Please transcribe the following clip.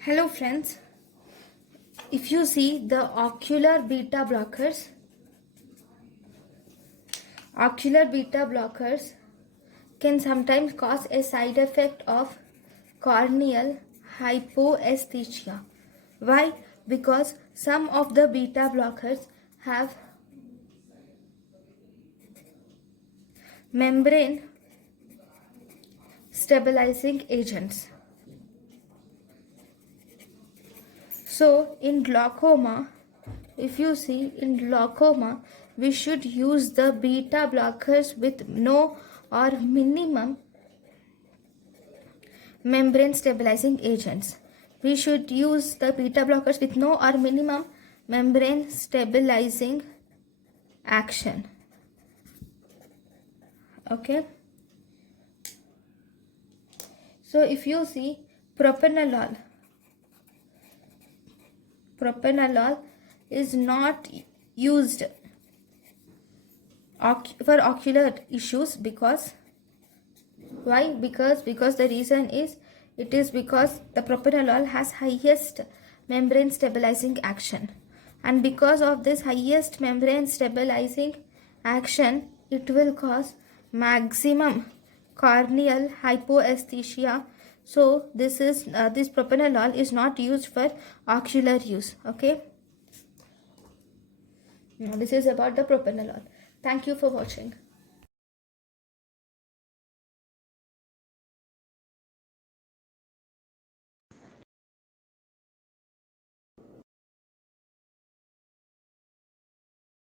Hello friends, if you see the ocular beta blockers can sometimes cause a side effect of corneal hypoesthesia. Why? Because some of the beta blockers have membrane stabilizing agents. So in glaucoma, if you see in glaucoma, we should use the beta blockers with no or minimum membrane stabilizing agents. We should use the beta blockers with no or minimum membrane stabilizing action. Okay. So if you see propranolol is not used for ocular issues because why? Because the reason is because the propranolol has highest membrane stabilizing action, and because of this highest membrane stabilizing action, it will cause maximum corneal hypoesthesia. So this propranolol is not used for ocular use. Okay. Now this is about the propranolol. Thank you for watching.